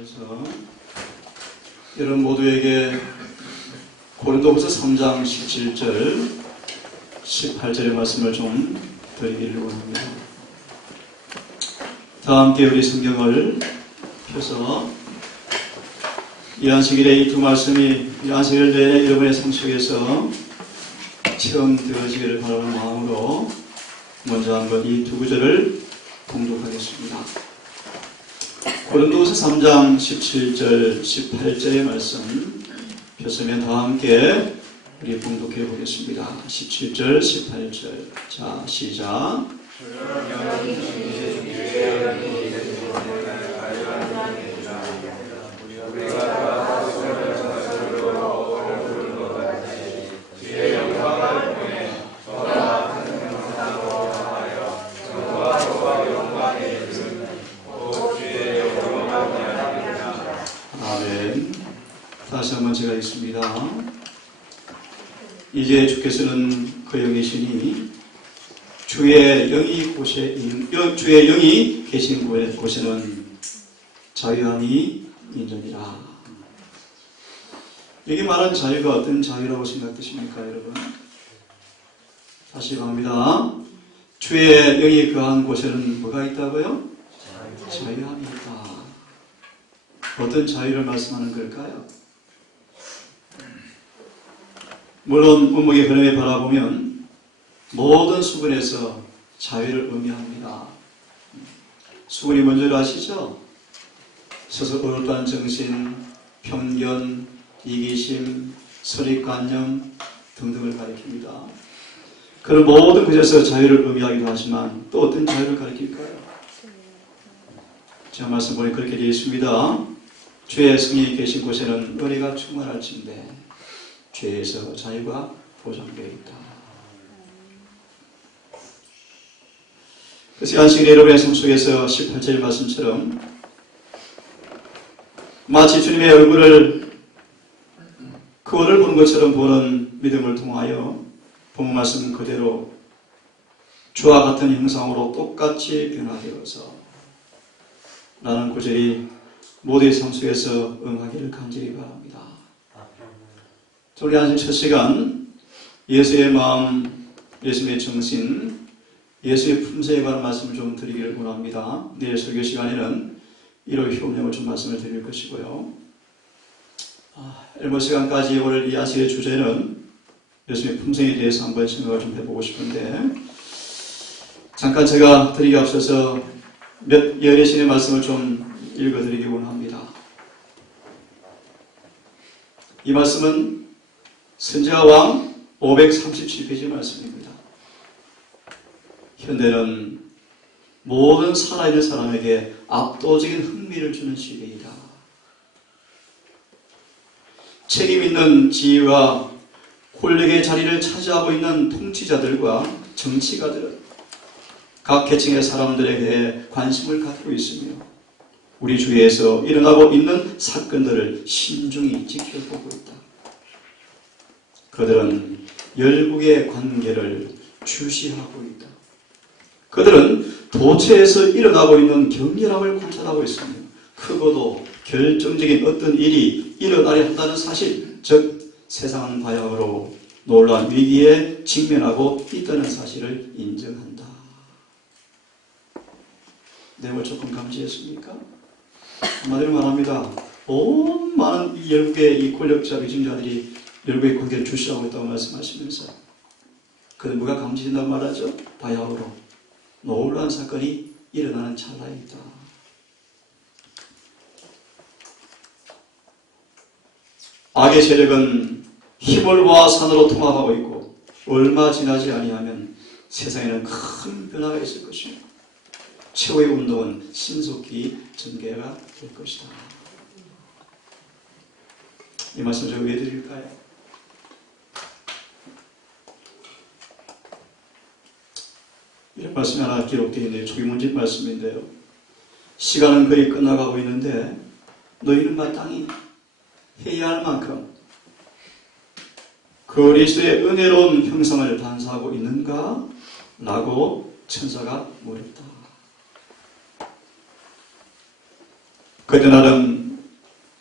통해서 여러분 모두에게 고린도후서 3장 17절 18절의 말씀을 좀 드리기를 원합니다. 다 함께 우리 성경을 펴서 이 안식일에 이 두 말씀이 이 안식일 내내 여러분의 삶 속에서 체험되어지기를 바라는 마음으로 먼저 한번 이 두 구절을 봉독하겠습니다. 고린도후서 3장 17절 18절의 말씀 폈으면 다 함께 우리 봉독해 보겠습니다. 17절 18절 자 시작. 아멘. 다시 한번 제가 읽습니다. 이제 주께서는 그 영이시니 주의 영이 계신 곳에는 자유함이 있느니라. 여기 말한 자유가 어떤 자유라고 생각되십니까, 여러분? 다시 갑니다. 주의 영이 거한 곳에는 뭐가 있다고요? 자유함이 있다. 어떤 자유를 말씀하는 걸까요? 물론 문목의 흐름에 바라보면 모든 수군에서 자유를 의미합니다. 수군이 뭔지 아시죠? 스스로 어긋난 정신, 편견, 이기심, 선입관념 등등을 가리킵니다. 그런 모든 것에서 자유를 의미하기도 하지만 또 어떤 자유를 가리킬까요? 제가 말씀 보니 그렇게 되어 있습니다. 주의 성령이 계신 곳에는 은혜가 충만할진대 죄에서 자유가 보장되어 있다. 그래서 안식일 여러분의 삶 속에서 18절 말씀처럼 마치 주님의 얼굴을 그원을 보는 것처럼 보는 믿음을 통하여 본 말씀 그대로 주와 같은 형상으로 똑같이 변화되어서 라는 구절이 모두의 삶 속에서 응하기를 간절히 바랍니다. 우리 안식 첫 시간 예수의 마음, 예수의 정신, 예수의 품새에 관한 말씀을 좀 드리기를 원합니다. 내일 설교 시간에는 1월 효능을 좀 말씀을 드릴 것이고요. 엘모 시간까지 오늘 이 안식의 주제는 예수의 품새에 대해서 한번 생각을 좀 해보고 싶은데 잠깐 제가 드리기 앞서서 몇 여신의 말씀을 좀 읽어드리기 원합니다. 이 말씀은 선지자왕 537페이지 말씀입니다. 현대는 모든 살아있는 사람에게 압도적인 흥미를 주는 시대이다. 책임 있는 지위와 권력의 자리를 차지하고 있는 통치자들과 정치가들은 각 계층의 사람들에 대해 관심을 갖고 있으며 우리 주위에서 일어나고 있는 사건들을 신중히 지켜보고 있다. 그들은 열국의 관계를 주시하고 있다. 그들은 도처에서 일어나고 있는 격렬함을 관찰하고 있으며 크고도 결정적인 어떤 일이 일어나려 한다는 사실, 즉 세상은 바야흐로 놀라운 위기에 직면하고 있다는 사실을 인정한다. 내용을 조금 감지했습니까? 한마디로 말합니다. 온 많은 이 열국의 이 권력자 위증자들이 열국의 관계를 주시하고 있다고 말씀하시면서 그는 뭐가 감지된다고 말하죠? 바야흐로 놀라운 사건이 일어나는 찰나에 있다. 악의 세력은 힘을 모아 산으로 통합하고 있고 얼마 지나지 아니하면 세상에는 큰 변화가 있을 것이며 최후의 운동은 신속히 전개가 될 것이다. 이 말씀 제가 왜 드릴까요? 이런 말씀이 하나 기록되어 있는데 초기문집 말씀인데요. 시간은 거의 끝나가고 있는데 너희는 마땅히 해야 할 만큼 그리스도의 은혜로운 형상을 단사하고 있는가? 라고 천사가 물었다. 그때 나는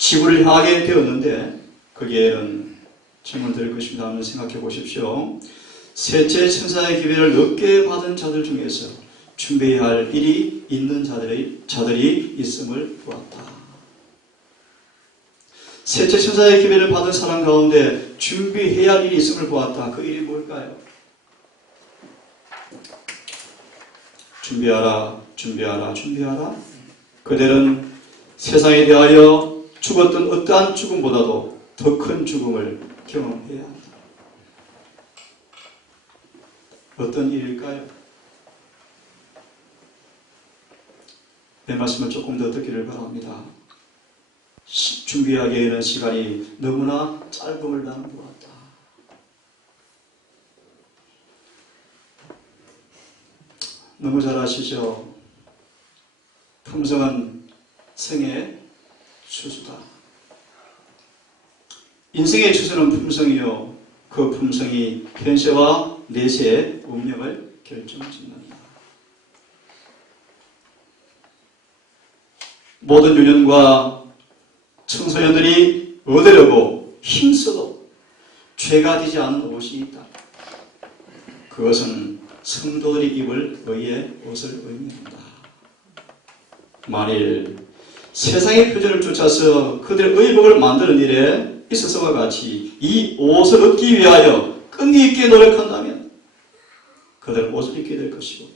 지구를 향하게 되었는데 거기에는 질문 드릴 것입니다. 한번 생각해 보십시오. 셋째 천사의 기별을 늦게 받은 자들 중에서 준비해야 할 일이 있는 자들이 있음을 보았다. 셋째 천사의 기별을 받은 사람 가운데 준비해야 할 일이 있음을 보았다. 그 일이 뭘까요? 준비하라, 준비하라, 준비하라. 그들은 세상에 대하여 죽었던 어떠한 죽음보다도 더 큰 죽음을 경험해야 한다. 어떤 일일까요? 내 말씀을 조금 더 듣기를 바랍니다. 준비하기에는 시간이 너무나 짧음을 나는 보았다. 너무 잘 아시죠? 품성은 생의 추수다. 인생의 추수는 품성이요. 그 품성이 현세와 내세의 운명을 결정짓는다. 모든 유년과 청소년들이 얻으려고 힘써도 죄가 되지 않은 옷이 있다. 그것은 성도들이 입을 의의 옷을 의미한다. 만일 세상의 표준을 쫓아서 그들의 의복을 만드는 일에 있어서와 같이 이 옷을 얻기 위하여 끈기 있게 노력한다면 그들은 옷을 입게 될 것이고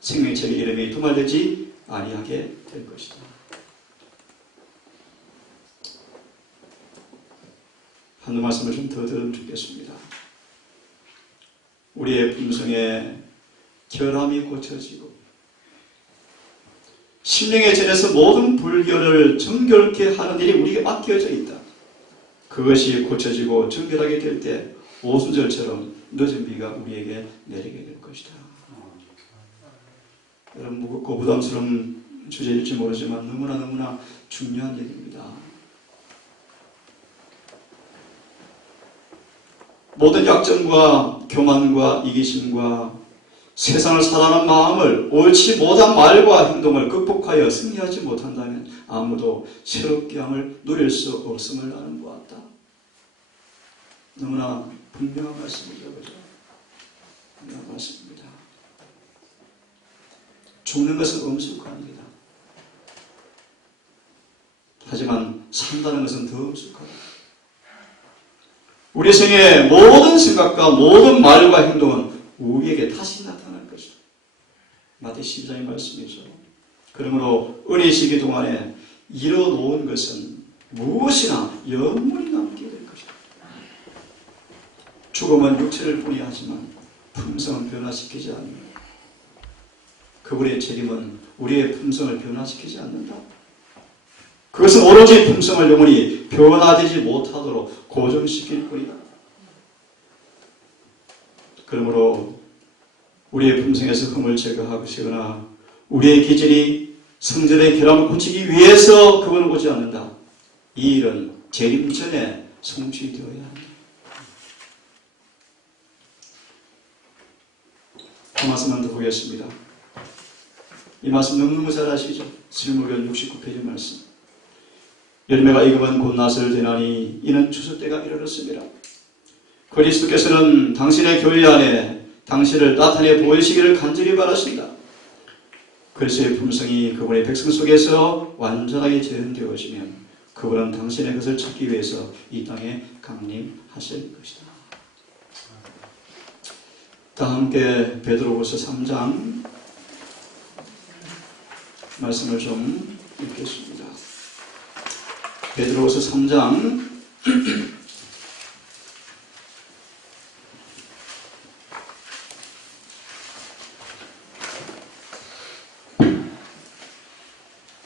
생명책의 이름이 도말되지 아니하게 될 것이다. 한 말씀을 좀 더 들으면 좋겠습니다. 우리의 품성에 결함이 고쳐지고 심령의 전에서 모든 불결을 정결케 하는 일이 우리에게 맡겨져 있다. 그것이 고쳐지고 정결하게 될 때 오순절처럼 늦은 비가 우리에게 내리게 될 것이다. 여러분 무겁고 부담스러운 주제일지 모르지만 너무나 중요한 얘기입니다. 모든 약점과 교만과 이기심과 세상을 사랑하는 마음을 옳지 못한 말과 행동을 극복하여 승리하지 못한다면 아무도 새롭게 함을 누릴 수 없음을 나는 보았다. 너무나 분명한 말씀이죠. 그죠? 분명한 말씀입니다. 죽는 것은 엄숙한 일이다. 하지만 산다는 것은 더 엄숙하다. 우리 생의 모든 생각과 모든 말과 행동은 우리에게 다시 나타날 것이다. 마태 12장의 말씀이죠. 그러므로 은혜 시기 동안에 이뤄놓은 것은 무엇이나 영원히 남게 될 것이다. 죽음은 육체를 분해하지만 품성은 변화시키지 않는다. 그분의 재림은 우리의 품성을 변화시키지 않는다. 그것은 오로지 품성을 영원히 변화되지 못하도록 고정시킬 뿐이다. 그러므로 우리의 품성에서 흠을 제거하시거나 우리의 기질이 성전의 결함을 고치기 위해서 그분을 보지 않는다. 이 일은 재림 전에 성취되어야 한다. 그 말씀만 더 보겠습니다. 이 말씀 너무너무 잘 아시죠? 실무견 69페이지 말씀. 열매가 익으면 곧 낫을 되나니 이는 추수 때가 이르렀습니다. 그리스도께서는 당신의 교회 안에 당신을 나타내 보이시기를 간절히 바라신다. 그리스도의 품성이 그분의 백성 속에서 완전하게 재현되어지면 그분은 당신의 것을 찾기 위해서 이 땅에 강림하실 것이다. 다 함께 베드로후서 3장 말씀을 좀 읽겠습니다. 베드로후서 3장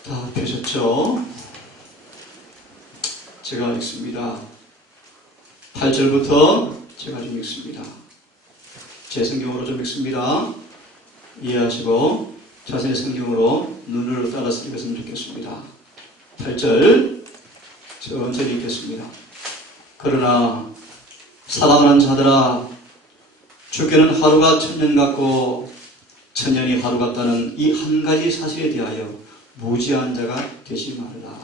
8절 제가 읽습니다. 8절부터 제가 좀 읽습니다. 제 성경으로 좀 읽습니다. 이해하시고 자신의 성경으로 눈으로 따라서 읽었으면 좋겠습니다. 8절 천천히 읽겠습니다. 그러나 사랑하는 자들아, 주께는 하루가 천년 같고 천년이 하루 같다는 이 한 가지 사실에 대하여 무지한 자가 되지 말라.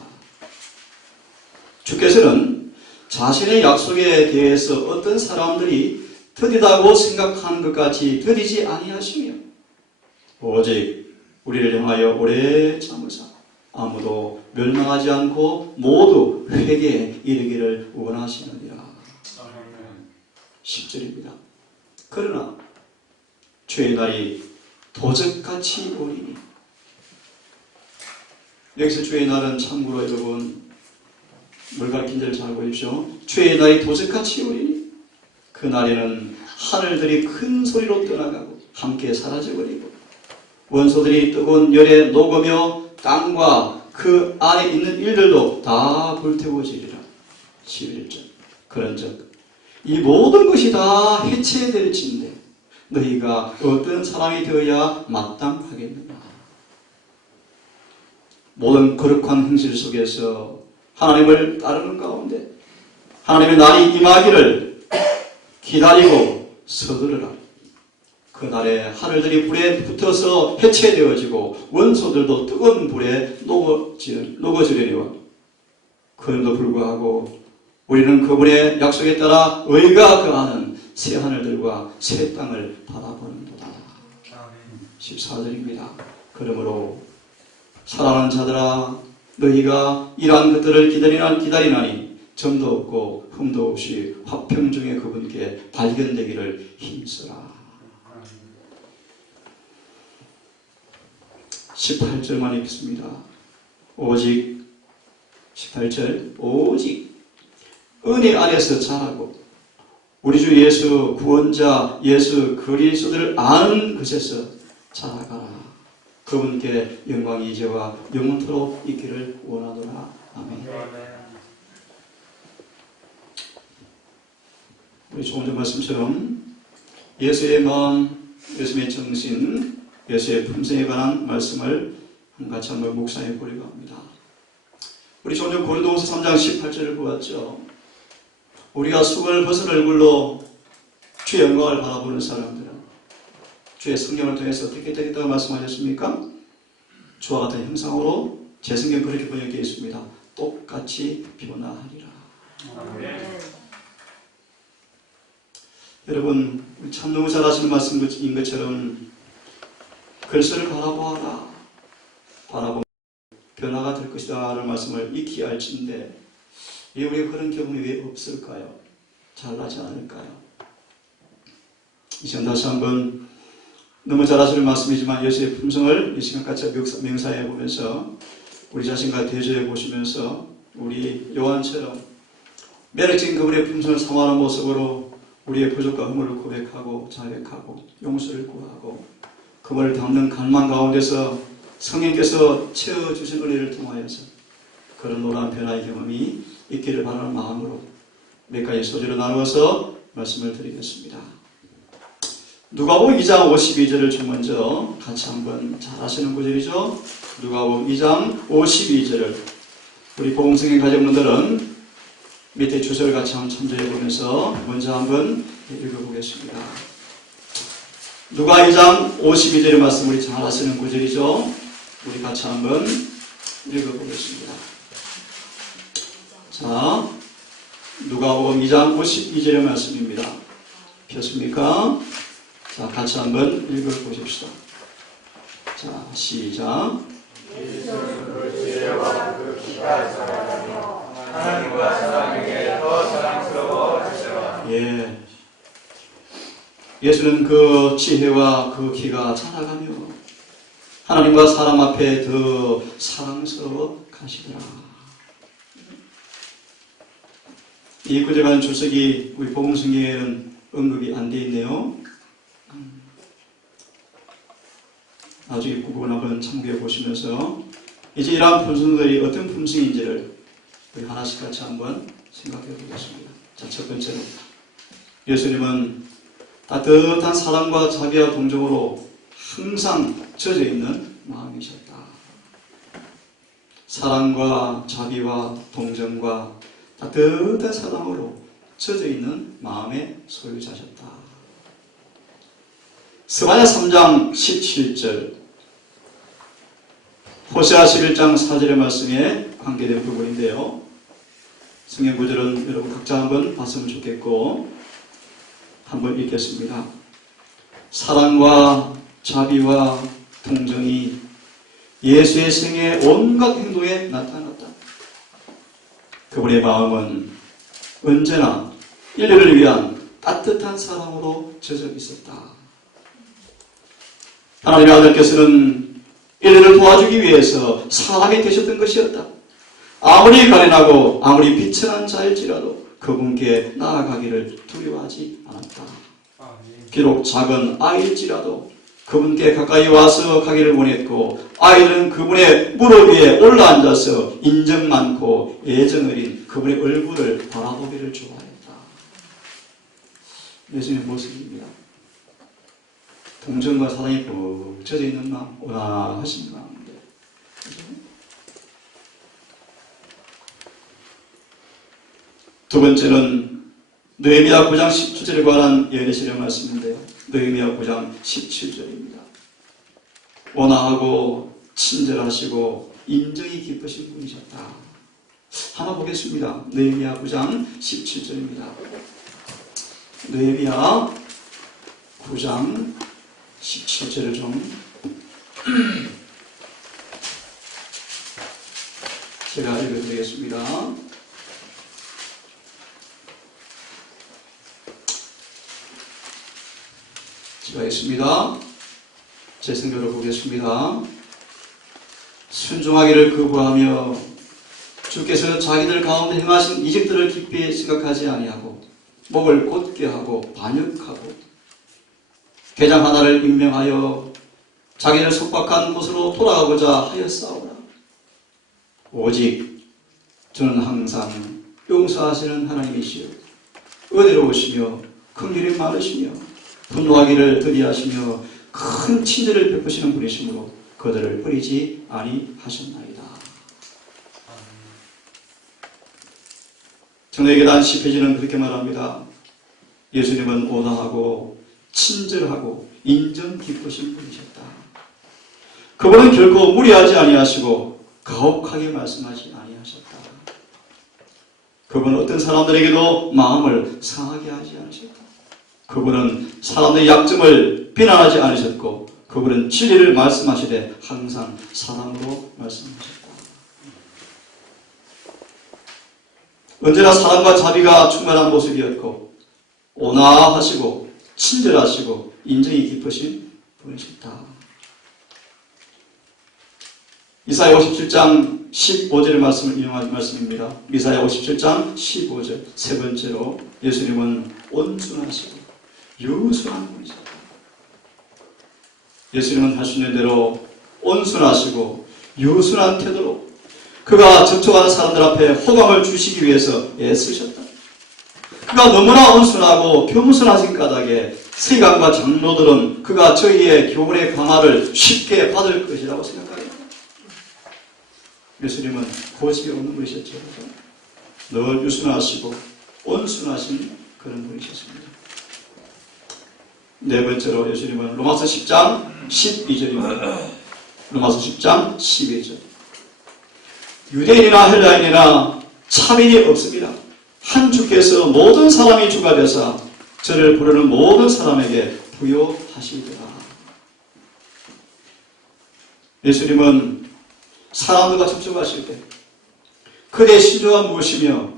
주께서는 자신의 약속에 대해서 어떤 사람들이 더디다고 생각하는 것 같이 더디지 아니하시며 오직 우리를 향하여 오래 참으사 아무도 멸망하지 않고 모두 회개에 이르기를 원하시느니라. 10절입니다. 그러나 죄의 날이 도적같이 오리니. 여기서 죄의 날은 참고로 여러분 뭘 가리킨지를 잘 보십시오. 죄의 날이 도적같이 오리니 그 날에는 하늘들이 큰 소리로 떠나가고 함께 사라져버리고 원소들이 뜨거운 열에 녹으며 땅과 그 안에 있는 일들도 다 불태워지리라. 11절. 그런즉 이 모든 것이 다 해체될진데 너희가 어떤 사람이 되어야 마땅하겠느냐. 모든 거룩한 행실 속에서 하나님을 따르는 가운데 하나님의 날이 임하기를 기다리고 서두르라. 그 날에 하늘들이 불에 붙어서 해체되어지고 원소들도 뜨거운 불에 녹아지려니와 그럼에도 불구하고 우리는 그분의 약속에 따라 의가 거하는 새 하늘들과 새 땅을 바라보는도다. 14절입니다. 그러므로 사랑하는 자들아 너희가 이러한 것들을 기다리나니 점도 없고 흠도 없이 화평 중에 그분께 발견되기를 힘쓰라. 18절만 읽겠습니다. 오직 18절 오직 은혜 안에서 자라고 우리 주 예수 구원자 예수 그리스도를 아는 것에서 자라가라. 그분께 영광이 이제와 영원토록 있기를 원하노라. 아멘. 우리 조금 전 말씀처럼 예수의 마음, 예수의 정신, 예수의 품성에 관한 말씀을 같이 한번 묵상해 보려고 합니다. 우리 조금 전 고린도후서 3장 18절을 보았죠. 우리가 수건을 벗은 얼굴로 주의 영광을 바라보는 사람들은 주의 성경을 통해서 어떻게 되겠다고 말씀하셨습니까? 주와 같은 형상으로 제 성경 그렇게 번역되어 있습니다. 똑같이 변화하리라. 여러분 참 너무 잘 아시는 말씀인 것처럼 글쎄를 바라보아라. 바라보면 변화가 될 것이다 라는 말씀을 익히 알지인데 왜 우리가 그런 경험이 왜 없을까요? 잘나지 않을까요? 이 시간 다시 한번 너무 잘 아시는 말씀이지만 예수의 품성을 이 시간까지 명사해 보면서 우리 자신과 대조해 보시면서 우리 요한처럼 매력적인 그분의 품성을 사모하는 모습으로 우리의 부족과 허물을 고백하고 자백하고 용서를 구하고 그분을 닮는 갈망 가운데서 성령께서 채워주신 은혜를 통하여서 그런 놀라운 변화의 경험이 있기를 바라는 마음으로 몇 가지 소재로 나누어서 말씀을 드리겠습니다. 누가복음 2장 52절을 좀 먼저 같이 한번 잘 아시는 구절이죠. 누가복음 2장 52절을 우리 복음성경 가족분들은 밑에 주소를 같이 한번 참조해 보면서 먼저 한번 읽어보겠습니다. 누가 2장 52절의 말씀 우리 잘 아시는 구절이죠. 우리 같이 한번 읽어보겠습니다. 자, 누가복음 2장 52절의 말씀입니다. 폈습니까? 자, 같이 한번 읽어보십시다. 자, 시작. 예수는 그 지혜와 그 키가 자라가며 하나님과 사람에게 더 사랑스러워지시라. 예. 예수는 그 지혜와 그 키가 자라가며 하나님과 사람 앞에 더 사랑스러워 가시더라. 이 구절에 관한 주석이 우리 복음성경에는 언급이 안 되어 있네요. 나중에 그 부분 한번 참고해 보시면서 이제 이러한 품성들이 어떤 품성인지를 우리 하나씩 같이 한번 생각해 보겠습니다. 자, 첫 번째로 예수님은 따뜻한 사랑과 자비와 동정으로 항상 젖어 있는 마음이셨다. 사랑과 자비와 동정과 따뜻한 사랑으로 젖어 있는 마음의 소유자셨다. 스바냐 3장 17절 호세아 11장 4절의 말씀에 관계된 부분인데요. 성경 구절은 여러분 각자 한번 봤으면 좋겠고 한번 읽겠습니다. 사랑과 자비와 동정이 예수의 생애 온갖 행동에 나타났다. 그분의 마음은 언제나 인류를 위한 따뜻한 사랑으로 젖어 있었다. 하나님의 아들께서는 인류를 도와주기 위해서 사람이 되셨던 것이었다. 아무리 가련하고 아무리 비천한 자일지라도 그분께 나아가기를 두려워하지 않았다. 비록 작은 아이일지라도 그분께 가까이 와서 가기를 원했고 아이들은 그분의 무릎 위에 올라앉아서 인정 많고 애정 어린 그분의 얼굴을 바라보기를 좋아했다. 예수님의 모습입니다. 동정과 사랑이 푹 젖어 있는 마음, 온화하신 마음인데. 두 번째는 느헤미야 9장 17절에 관한 예언의 말씀인데요. 느헤미야 9장 17절입니다. 온화하고 친절하시고 인정이 깊으신 분이셨다. 하나 보겠습니다. 느헤미야 9장 17절입니다. 느헤미야 9장 17절을 좀 제가 읽어드리겠습니다. 제가 있습니다. 제 생각을 보겠습니다. 순종하기를 거부하며 주께서 자기들 가운데 행하신 이적들을 깊이 생각하지 아니하고 목을 곧게 하고 반역하고 계장 하나를 임명하여 자기를 속박한 곳으로 돌아가고자 하였사오라. 오직 저는 항상 용서하시는 하나님이시여 은혜로우시며 긍휼이 많으시며 분노하기를 더디하시며 큰 친절을 베푸시는 분이시므로 그들을 버리지 아니하셨나이다. 정례에 단 10페이지는 그렇게 말합니다. 예수님은 온화하고 친절하고 인정 깊으신 분이셨다. 그분은 결코 무리하지 아니하시고 가혹하게 말씀하지 아니하셨다. 그분은 어떤 사람들에게도 마음을 상하게 하지 않으셨다. 그분은 사람들의 약점을 비난하지 않으셨고 그분은 진리를 말씀하시되 항상 사랑으로 말씀하셨다. 언제나 사랑과 자비가 충만한 모습이었고 온화하시고 친절하시고 인정이 깊으신 분이셨다. 이사야 57장 15절의 말씀을 인용한 말씀입니다. 이사야 57장 15절 세 번째로 예수님은 온순하시고 유순한 분이셨다. 예수님은 하시는 대로 온순하시고 유순한 태도로 그가 접촉하는 사람들 앞에 호감을 주시기 위해서 애쓰셨다. 그가 너무나 온순하고 겸손하신 까닭에 서기관과 장로들은 그가 저희의 교훈의 강화를 쉽게 받을 것이라고 생각합니다. 예수님은 고집이 없는 분이셨죠. 늘 유순하시고 온순하신 그런 분이셨습니다. 네 번째로 예수님은 로마서 10장 12절입니다. 로마서 10장 12절. 유대인이나 헬라인이나 차별이 없습니다. 한 주께서 모든 사람이 주가 되사 저를 부르는 모든 사람에게 부요하시리라. 예수님은 사람들과 접촉하실 때 그대의 신조가 무엇이며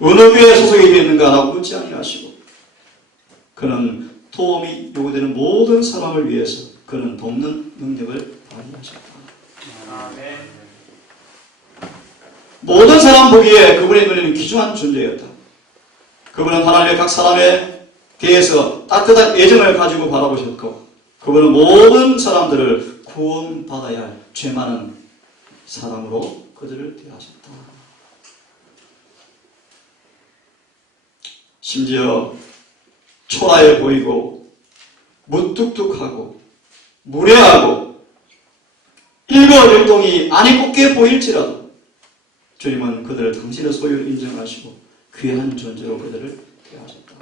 어느 교회에 소속이 되어 있는가라고 묻지 아니하시고 그는 도움이 요구되는 모든 사람을 위해서 그는 돕는 능력을 발휘하셨다. 모든 사람 보기에 그분의 눈에는 귀중한 존재였다. 그분은 하나님의 각 사람에 대해서 따뜻한 애정을 가지고 바라보셨고 그분은 모든 사람들을 구원받아야 할 죄 많은 사람으로 그들을 대하셨다. 심지어 초라해 보이고 무뚝뚝하고 무례하고 일거일동이 안이 곱게 보일지라도 주님은 그들을 당신의 소유를 인정하시고 귀한 존재로 그들을 대하셨다.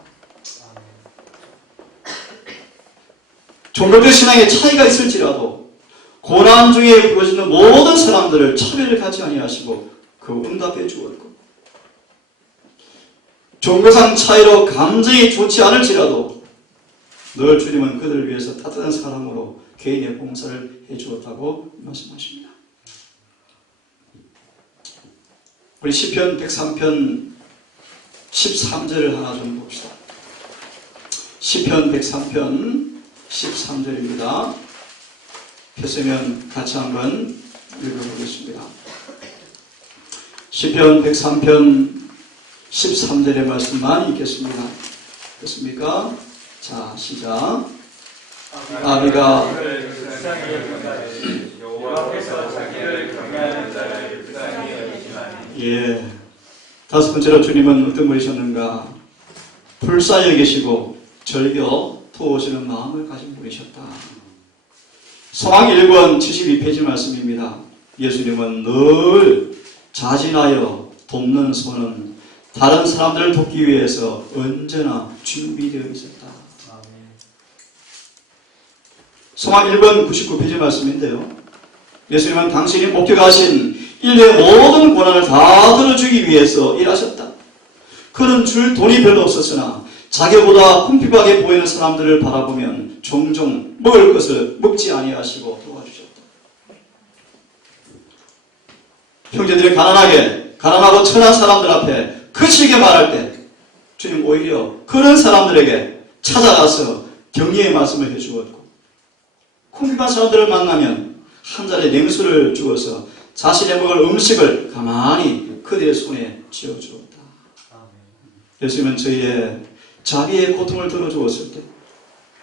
종교적 신앙에 차이가 있을지라도 고난 중에 부러지는 모든 사람들을 차별을 갖지 아니하시고 그 응답해 주었고 종교상 차이로 감정이 좋지 않을지라도 늘 주님은 그들을 위해서 따뜻한 사랑으로 개인의 봉사를 해주었다고 말씀하십니다. 우리 시편 103편 13절을 하나 좀 봅시다. 시편 103편 13절입니다. 펴시면 같이 한번 읽어보겠습니다. 시편 103편 13절의 말씀만 읽겠습니다. 됐습니까? 자, 시작. 아비가 예, 다섯 번째로 주님은 어떤 분이셨는가? 불쌍히 여기시고 절겨 도우시는 마음을 가진 분이셨다. 소망 1권 72페이지 말씀입니다. 예수님은 늘 자진하여 돕는 손은 다른 사람들을 돕기 위해서 언제나 준비되어 있었다. 소망 1권 99페이지 말씀인데요. 예수님은 당신이 목격하신 인류의 모든 고난을 다 들어주기 위해서 일하셨다. 그는 줄 돈이 별로 없었으나 자기보다 궁핍하게 보이는 사람들을 바라보면 종종 먹을 것을 먹지 아니하시고 도와주셨다. 형제들이 가난하고 천한 사람들 앞에 거칠게 말할 때 주님 오히려 그런 사람들에게 찾아가서 격려의 말씀을 해주었고, 궁핍한 사람들을 만나면 한 잔의 냉수를 주어서 자신의 먹을 음식을 가만히 그들의 손에 쥐어주었다. 예수님은 저희의 자비의 고통을 들어주었을 때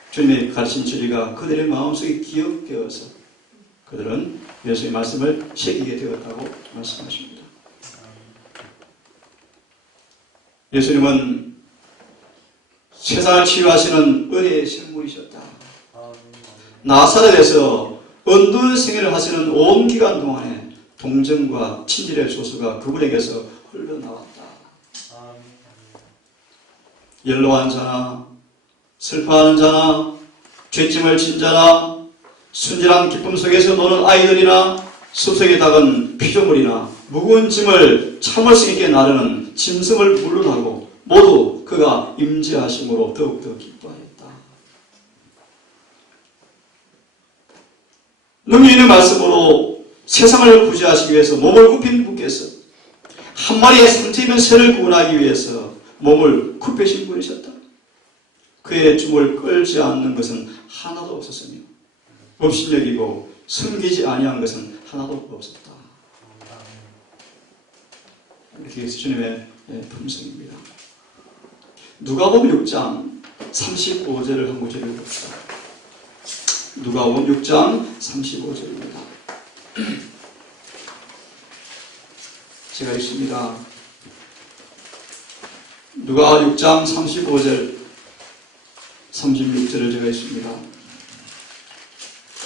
주님의 가르친 진리가 그들의 마음속에 기억되어서 그들은 예수의 말씀을 새기게 되었다고 말씀하십니다. 예수님은 세상을 치유하시는 은혜의 생물이셨다. 나사렛에서 언두의 생애를 하시는 온 기간 동안에 동정과 친절의 조수가 그분에게서 흘러나왔다. 연로한 자나 슬퍼하는 자나 죄짐을 진 자나 순진한 기쁨 속에서 노는 아이들이나 숲속에 닭은 피조물이나 무거운 짐을 참을 수 있게 나르는 짐승을 물러나고 모두 그가 임재하심으로 더욱더 기뻐하였다. 능력 있는 말씀으로 세상을 구제하시기 위해서 몸을 굽힌 분께서 한 마리의 상처 입은 새를 구원하기 위해서 몸을 굽히신 분이셨다. 그의 줌을 끌지 않는 것은 하나도 없었으며 업신여기고 숨기지 아니한 것은 하나도 없었다. 이렇게 주님의 품성입니다. 누가복음 6장 35절을 한 구절 읽읍시다. 누가복음 6장 35절입니다. 제가 읽습니다. 누가 6장 35절 36절을 제가 읽습니다.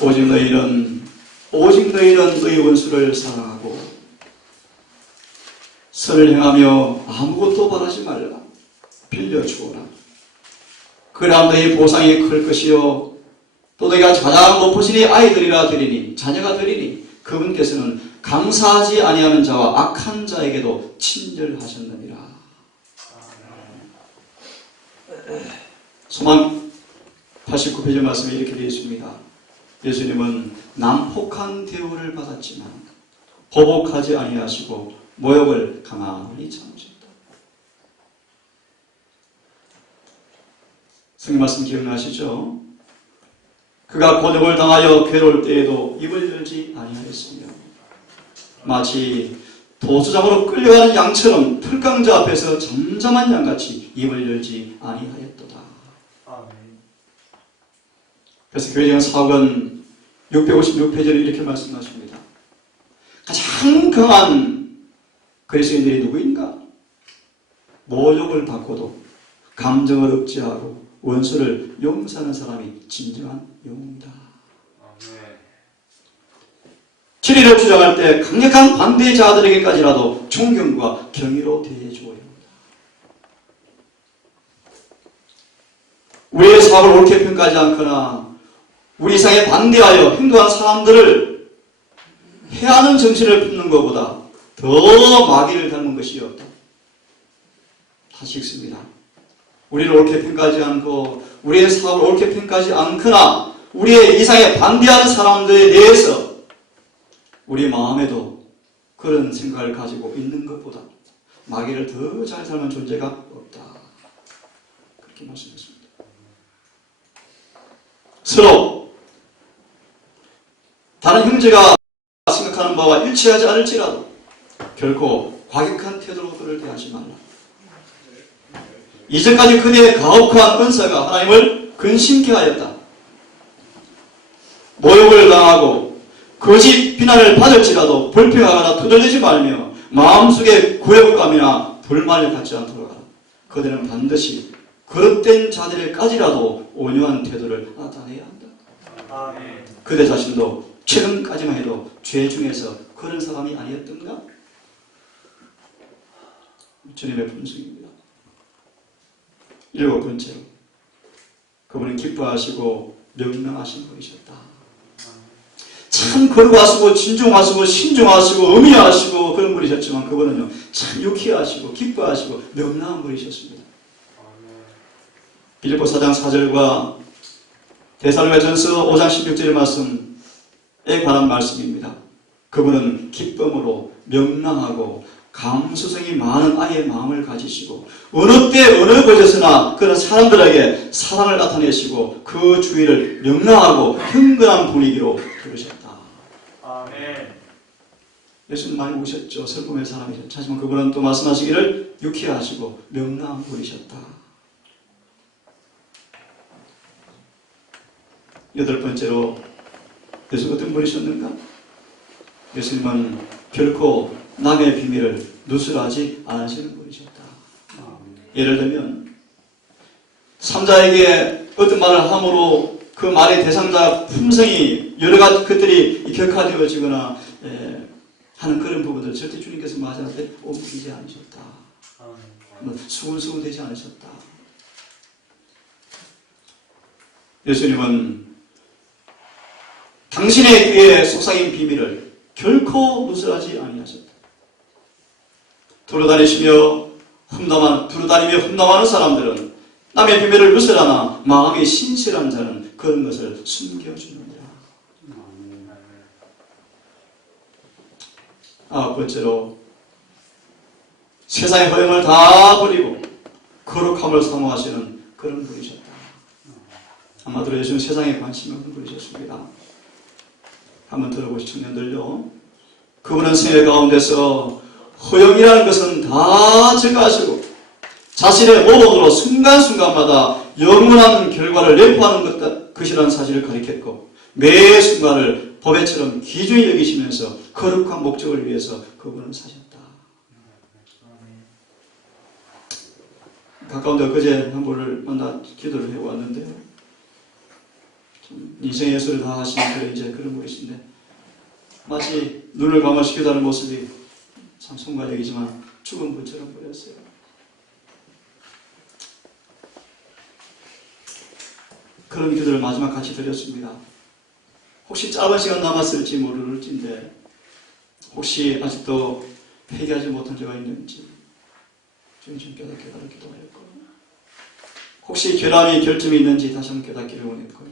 오직 너희는 너희 원수를 사랑하고 선을 행하며 아무것도 바라지 말라. 빌려주어라. 그러나 너희 보상이 클 것이요 또 너희가 가장 높으시니 아이들이라 되리니 자녀가 되리니 그분께서는 감사하지 아니하는 자와 악한 자에게도 친절하셨느니라. 소망 89페이지 말씀에 이렇게 되어 있습니다. 예수님은 난폭한 대우를 받았지만 보복하지 아니하시고 모욕을 가만히 참으셨다. 성경 말씀 기억나시죠? 그가 곤욕을 당하여 괴로울 때에도 입을 열지 아니하였으며 마치 도수장으로 끌려가는 양처럼 풀강자 앞에서 잠잠한 양같이 입을 열지 아니하였도다. 그래서 교회장 사학은 656페이지를 이렇게 말씀하십니다. 가장 강한 그리스도인들이 누구인가? 모욕을 받고도 감정을 억제하고 원수를 용서하는 사람이 진정한 영웅이다. 진리를 주장할 때 강력한 반대자들에게까지라도 존경과 경의로 대해주어야 합니다. 우리의 사업을 옳게 평가하지 않거나 우리 이상에 반대하여 행동한 사람들을 해하는 정신을 품는 것보다 더 마귀를 닮은 것이 없다. 다시 읽습니다. 우리를 옳게 평가하지 않고 우리의 사업을 옳게 평가하지 않거나 우리의 이상에 반대하는 사람들에 대해서 우리 마음에도 그런 생각을 가지고 있는 것보다 마귀를 더 잘 살면 존재가 없다. 그렇게 말씀했습니다. 서로 다른 형제가 생각하는 바와 일치하지 않을지라도 결코 과격한 태도로 그를 대하지 말라. 이전까지 그대의 가혹한 은사가 하나님을 근심케 하였다. 모욕을 당하고 거짓 비난을 받을지라도 불평하거나 투덜대지 말며 마음속에 굴욕감이나 불만을 갖지 않도록 하라. 그대는 반드시 그릇된 자들에까지라도 온유한 태도를 나타내야 한다. 아멘. 그대 자신도 최근까지만 해도 죄 중에서 그런 사람이 아니었던가? 주님의 분석입니다. 7번째로 그분은 기뻐하시고 명랑하신 분이셨다. 참 거룩하시고 진중하시고 신중하시고 의미하시고 그런 분이셨지만 그분은요 참 유쾌하시고 기뻐하시고 명랑한 분이셨습니다. 빌립보 4장 4절과 데살로니가전서 5장 16절의 말씀에 관한 말씀입니다. 그분은 기쁨으로 명랑하고 감수성이 많은 아이의 마음을 가지시고 어느 때 어느 곳에서나 그런 사람들에게 사랑을 나타내시고 그 주위를 명랑하고 흥건한 분위기로 부르셨다. 아멘. 예수님 많이 오셨죠. 슬픔의 사람이셨죠. 하지만 그분은 또 말씀하시기를 유쾌하시고 명랑한 분이셨다. 8번째로 예수님 어떤 분이셨는가? 예수님은 결코 남의 비밀을 누설하지 않으시는 분이셨다. 예를 들면 삼자에게 어떤 말을 함으로 그 말의 대상자 품성이 여러 가지 것들이 격화되어지거나 하는 그런 부분들 절대 주님께서 말하실 때 옮기지 않으셨다. 수근수근 되지 않으셨다. 예수님은 당신의 귀에 속삭인 비밀을 결코 누설하지 아니하셨다. 두루다니며 흠담하는 사람들은 남의 비밀을 누설하나 마음이 신실한 자는 그런 것을 숨겨주느니라. 9번째로 세상의 허영을 다 버리고 거룩함을 사모하시는 그런 분이셨다. 아마도 예수는 세상에 관심이 없는 분이셨습니다. 한번 들어보시죠, 청년들요. 그분은 생애 가운데서 허영이라는 것은 다 제거하시고 자신의 모범으로 순간순간마다 영원한 결과를 내포하는 것이라는 사실을 가리켰고 매 순간을 법에처럼 귀중히 여기시면서 거룩한 목적을 위해서 그분은 사셨다. 가까운데 그제 한 분을 만나 기도를 해왔는데요. 인생의 예술을 다 하신 그런 분이신데 마치 눈을 감아서 기도하는 모습이 참 송가적이지만 죽은 분처럼 보였어요. 그런 기도를 마지막 같이 드렸습니다. 혹시 짧은 시간 남았을지 모를진데 혹시 아직도 회개하지 못한 죄가 있는지 주님 좀 깨닫게 기도하였고 혹시 결함이 결점이 있는지 다시 한번 깨닫기를 원했고요.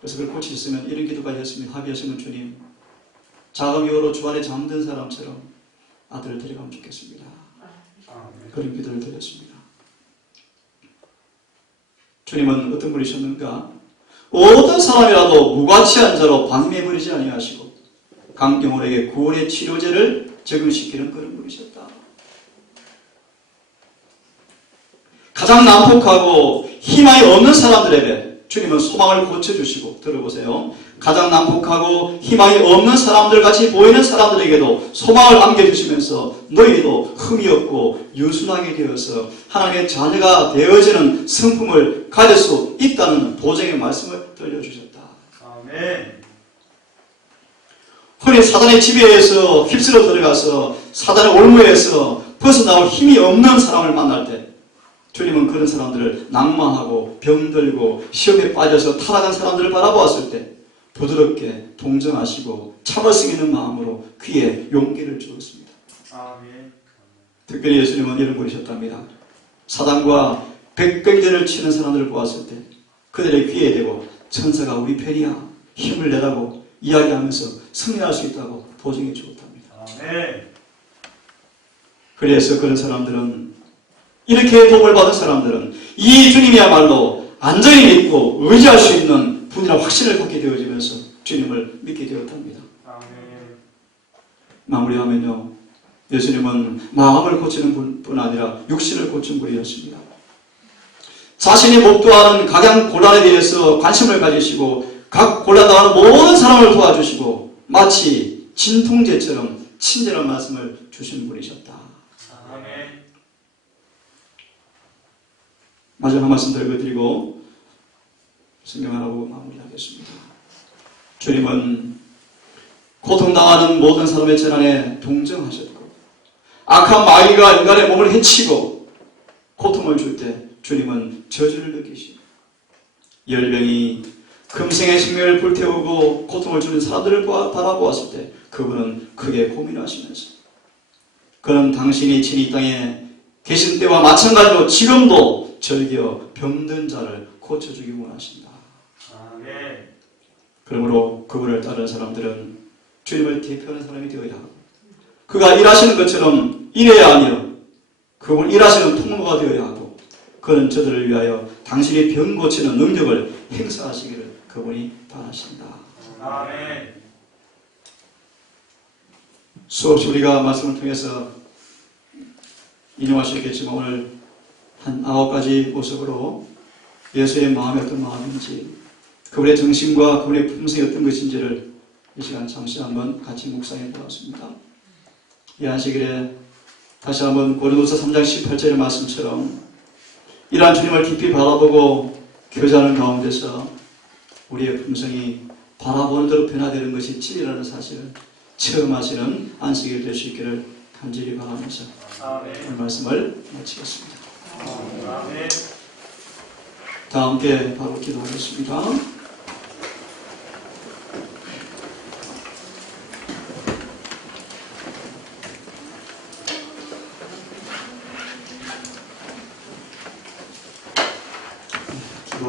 그래서 그걸 고칠 수 있으면 이런 기도까지 했습니다. 합의하시면 주님 자금 이후로 주 안에 잠든 사람처럼 아들을 데려가면 좋겠습니다. 그런 기도를 드렸습니다. 주님은 어떤 분이셨는가? 어떤 사람이라도 무가치한 자로 방임해버리지 아니하시고 강경원에게 구원의 치료제를 적용시키는 그런 분이셨다. 가장 난폭하고 희망이 없는 사람들에게 주님은 소망을 고쳐주시고 들어보세요. 가장 난폭하고 희망이 없는 사람들같이 보이는 사람들에게도 소망을 안겨주시면서 너희도 흠이 없고 유순하게 되어서 하나님의 자녀가 되어지는 성품을 가질 수 있다는 보장의 말씀을 들려주셨다. 아멘. 흔히 사단의 지배에서 휩쓸어 들어가서 사단의 올무에서 벗어나올 힘이 없는 사람을 만날 때 주님은 그런 사람들을 낙마하고 병들고 시험에 빠져서 타락한 사람들을 바라보았을 때 부드럽게 동정하시고 참을성 있는 마음으로 귀에 용기를 주었습니다. 아멘. 특별히 예수님은 이런 분이셨답니다. 사단과 백병전을 치는 사람들을 보았을 때 그들의 귀에 대고 천사가 우리 편이야 힘을 내라고 이야기하면서 승리할 수 있다고 보증해 주었답니다. 그래서 그런 사람들은, 이렇게 도움을 받은 사람들은 이 주님이야말로 안전히 믿고 의지할 수 있는 분이라 확신을 갖게 되어지면서 주님을 믿게 되었답니다. 마무리하면요, 예수님은 마음을 고치는 뿐 아니라 육신을 고친 분이었습니다. 자신이 목도하는 각양 곤란에 대해서 관심을 가지시고 각 곤란당하는 모든 사람을 도와주시고 마치 진통제처럼 친절한 말씀을 주신 분이셨다. 마지막 말씀 더 읽어드리고 성경하라고 마무리하겠습니다. 주님은 고통당하는 모든 사람의 재난에 동정하셨고 악한 마귀가 인간의 몸을 해치고 고통을 줄 때 주님은 저주를 느끼시고 열병이 금생의 생명을 불태우고 고통을 주는 사람들을 바라보았을 때 그분은 크게 고민하시면서 그는 당신이 친히 이 땅에 계신 때와 마찬가지로 지금도 절기어 병든 자를 고쳐주기 원하신다. 그러므로 그분을 따르는 사람들은 주님을 대표하는 사람이 되어야 하고 그가 일하시는 것처럼 일해야 하며 그분 일하시는 통로가 되어야 하고 그는 저들을 위하여 당신이 병 고치는 능력을 행사하시기를 그분이 바라신다. 아멘. 수없이 우리가 말씀을 통해서 인용하셨겠지만 오늘 한 9가지 모습으로 예수의 마음이 어떤 마음인지 그분의 정신과 그분의 품성이 어떤 것인지를 이 시간 잠시 한번 같이 묵상해 보았습니다. 이 안식일에 다시 한번 고린도서 3장 18절의 말씀처럼 이러한 주님을 깊이 바라보고 교제하는 가운데서 우리의 품성이 바라보는 대로 변화되는 것이 진리라는 사실을 체험하시는 안식일 될 수 있기를 간절히 바라면서 오늘 말씀을 마치겠습니다. 다 함께 바로 기도하겠습니다.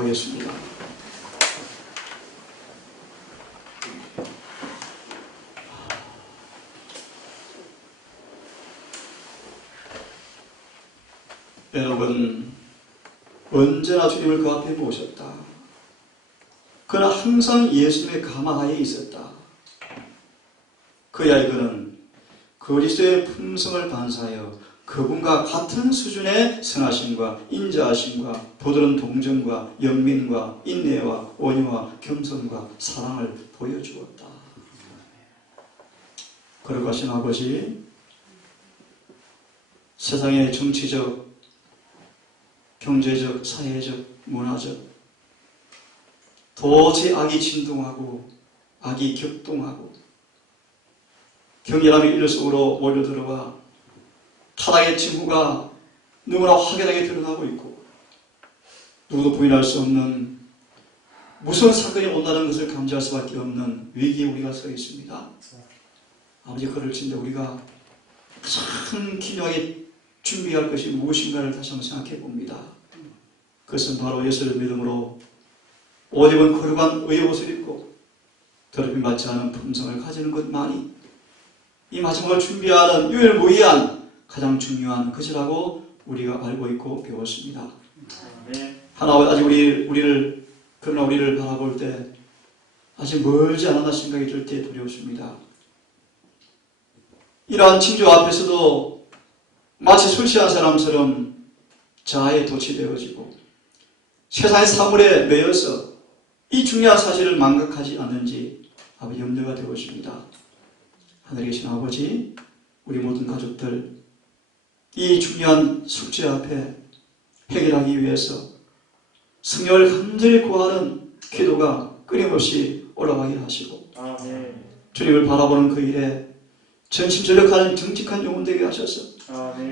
기도하겠습니다. 여러분, 언제나 주님을 그 앞에 모셨다. 그러나 항상 예수님의 가마하에 있었다. 그야 이거는 그리스도의 품성을 반사하여 그분과 같은 수준의 선하심과 인자하심과 부드러운 동정과 연민과 인내와 온유와 겸손과 사랑을 보여주었다. 그러고 하신 아버지, 세상의 정치적, 경제적, 사회적, 문화적 도저히 악이 진동하고 악이 격동하고 경멸함이 인류 속으로 몰려들어와 타락의 징후가 너무나 확연하게 드러나고 있고 누구도 부인할 수 없는 무서운 사건이 온다는 것을 감지할 수밖에 없는 위기에 우리가 서 있습니다. 아버지, 그럴 진데 우리가 가장 기묘하게 준비할 것이 무엇인가를 다시 한번 생각해 봅니다. 그것은 바로 예수를 믿음으로 옷 입은 거룩한 의의 옷을 입고 더럽힘 받지 않은 품성을 가지는 것만이 이 마지막을 준비하는 유일무이한 가장 중요한 것이라고 우리가 알고 있고 배웠습니다. 하나 아직 그러나 우리를 바라볼 때 아직 멀지 않았나 생각이 들 때 두려웠습니다. 이러한 징조 앞에서도 마치 술 취한 사람처럼 자아에 도취되어지고 세상의 사물에 매여서 이 중요한 사실을 망각하지 않는지 아버지 염려가 되었습니다. 하늘에 계신 아버지, 우리 모든 가족들 이 중요한 숙제 앞에 해결하기 위해서 성령을 간절히 구하는 기도가 끊임없이 올라가게 하시고 주님을 바라보는 그 일에 전심전력하는 정직한 영혼 되게 하셔서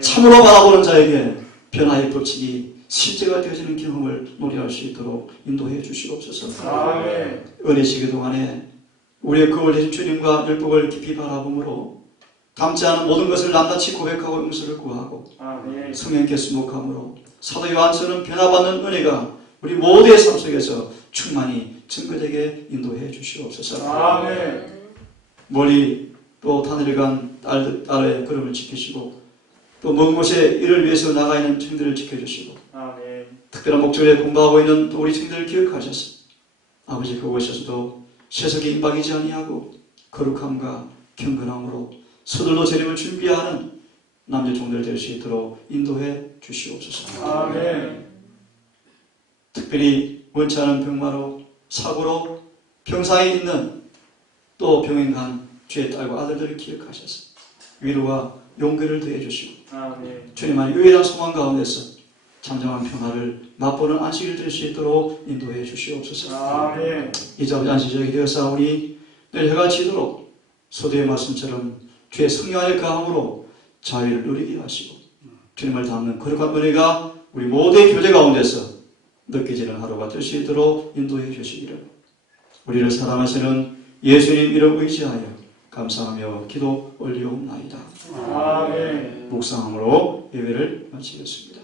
참으로 바라보는 자에게 변화의 법칙이 실제가 되어지는 경험을 노래할 수 있도록 인도해 주시옵소서. 은혜 시기 동안에 우리의 거울 되신 주님과 율법을 깊이 바라보므로 담지 않은 모든 것을 낱낱이 고백하고 용서를 구하고 아멘. 성령께 수목함으로 사도 요한처럼 변화받는 은혜가 우리 모두의 삶 속에서 충만히 증거되게 인도해 주시옵소서. 아멘. 멀리 또 하늘에 간 딸의 걸음을 지키시고 또 먼 곳에 일을 위해서 나가 있는 청들을 지켜주시고 아멘. 특별한 목적에 공부하고 있는 또 우리 청들을 기억하셔서 아버지 그곳에서도 세속에 임박이지 아니하고 거룩함과 경건함으로 서둘러 재림을 준비하는 남녀 종들 될 수 있도록 인도해 주시옵소서. 아멘. 특별히 원치 않은 병마로 사고로 병상에 있는 또 병행 간 주의 딸과 아들들을 기억하셔서 위로와 용기를 더해 주시고 아멘. 주님의 유일한 소망 가운데서 잠잠한 평화를 맛보는 안식일 될 수 있도록 인도해 주시옵소서. 아멘. 이제 아버지 안식일이 되었사오니 늘 해가 지도록 소대의 말씀처럼 주의 성령 안에 가함으로 자유를 누리게 하시고 주님을 닮는 거룩한 은혜가 우리 모두의 교제 가운데서 느껴지는 하루가 될 수 있도록 인도해 주시기를 우리를 사랑하시는 예수님 이름 의지하여 감사하며 기도 올리옵나이다. 아멘. 묵상함으로 예배를 마치겠습니다.